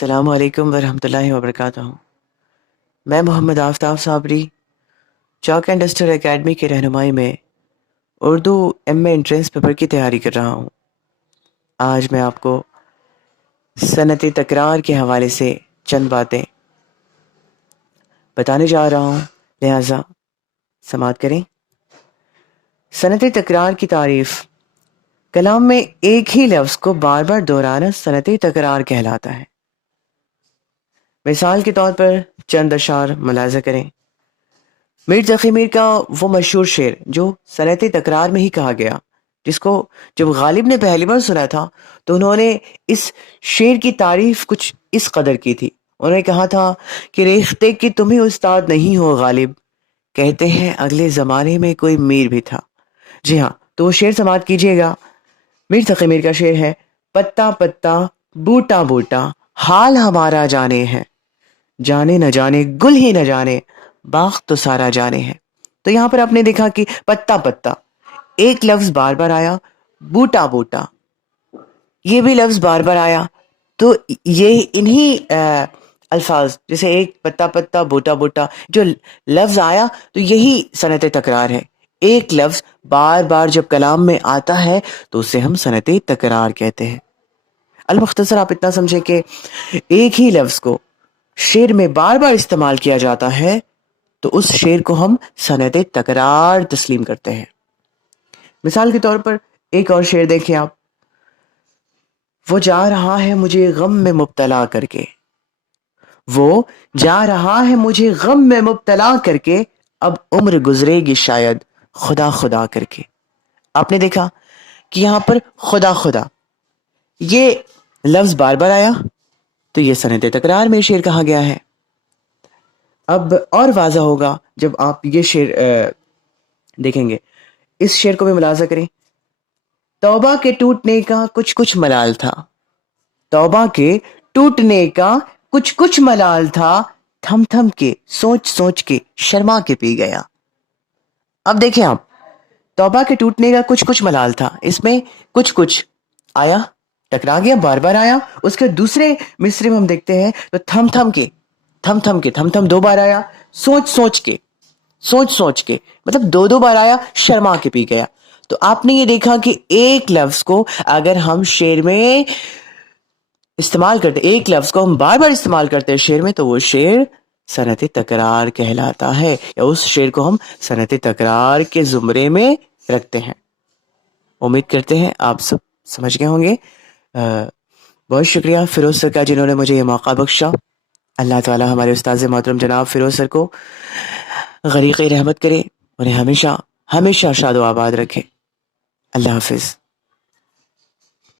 السلام علیکم ورحمۃ اللہ وبرکاتہ۔ میں محمد آفتاب صابری چاک اینڈ ڈسٹر اکیڈمی کی رہنمائی میں اردو ایم اے انٹرنس پیپر کی تیاری کر رہا ہوں۔ آج میں آپ کو صنعت تکرار کے حوالے سے چند باتیں بتانے جا رہا ہوں، لہٰذا سماعت کریں۔ صنعت تکرار کی تعریف: کلام میں ایک ہی لفظ کو بار بار دہرانا صنعت تکرار کہلاتا ہے۔ مثال کے طور پر چند اشعار ملاحظہ کریں۔ میر تقی میر کا وہ مشہور شعر جو صنعت تکرار میں ہی کہا گیا، جس کو جب غالب نے پہلی بار سنا تھا تو انہوں نے اس شعر کی تعریف کچھ اس قدر کی تھی۔ انہوں نے کہا تھا کہ ریختہ کہ تم ہی استاد نہیں ہو غالب، کہتے ہیں اگلے زمانے میں کوئی میر بھی تھا۔ جی ہاں، تو وہ شعر سماعت کیجیے گا۔ میر تقی میر کا شعر ہے: پتا پتا بوٹا بوٹا حال ہمارا جانے ہے، جانے نہ جانے گل ہی نہ جانے باغ تو سارا جانے ہے۔ تو یہاں پر آپ نے دیکھا کہ پتا پتا ایک لفظ بار بار آیا، بوٹا بوٹا یہ بھی لفظ بار بار آیا۔ تو یہ انہی الفاظ جیسے ایک پتا پتا بوٹا بوٹا جو لفظ آیا، تو یہی صنعت تکرار ہے۔ ایک لفظ بار بار جب کلام میں آتا ہے تو اسے ہم صنعت تکرار کہتے ہیں۔ المختصر آپ اتنا سمجھے کہ ایک ہی لفظ کو شعر میں بار بار استعمال کیا جاتا ہے تو اس شعر کو ہم صنعت تکرار تسلیم کرتے ہیں۔ مثال کے طور پر ایک اور شعر دیکھیں آپ: وہ جا رہا ہے مجھے غم میں مبتلا کر کے، وہ جا رہا ہے مجھے غم میں مبتلا کر کے، اب عمر گزرے گی شاید خدا خدا کر کے۔ آپ نے دیکھا کہ یہاں پر خدا خدا یہ لفظ بار بار آیا تو یہ صنعت تکرار میں شعر کہا گیا ہے۔ اب اور واضح ہوگا جب آپ یہ شعر دیکھیں گے۔ اس شعر کو بھی ملاحظہ کریں: توبہ کے ٹوٹنے کا کچھ کچھ ملال تھا، توبہ کے ٹوٹنے کا کچھ کچھ ملال تھا، تھم تھم کے سوچ سوچ کے شرما کے پی گیا۔ اب دیکھیں آپ، توبہ کے ٹوٹنے کا کچھ کچھ ملال تھا، اس میں کچھ کچھ آیا، ٹکرا گیا، بار بار آیا۔ اس کے دوسرے مصرے میں ہم دیکھتے ہیں تو تھم تھم کے تھم تھم دو بار آیا، سوچ سوچ کے مطلب دو بار آیا، شرما کے پی گیا۔ تو آپ نے یہ دیکھا کہ ایک لفظ کو اگر ہم شعر میں استعمال کرتے، ایک لفظ کو ہم بار بار استعمال کرتے ہیں شعر میں، تو وہ شعر صنعت تکرار کہلاتا ہے، یا اس شعر کو ہم صنعت تکرار کے زمرے میں رکھتے ہیں۔ امید کرتے ہیں آپ سب سمجھ گئے ہوں گے۔ بہت شکریہ فیروز سر کا، جنہوں نے مجھے یہ موقع بخشا۔ اللہ تعالی ہمارے استاذ محترم جناب فیروز سر کو غریق رحمت کرے، انہیں ہمیشہ ہمیشہ شاد و آباد رکھے۔ اللہ حافظ۔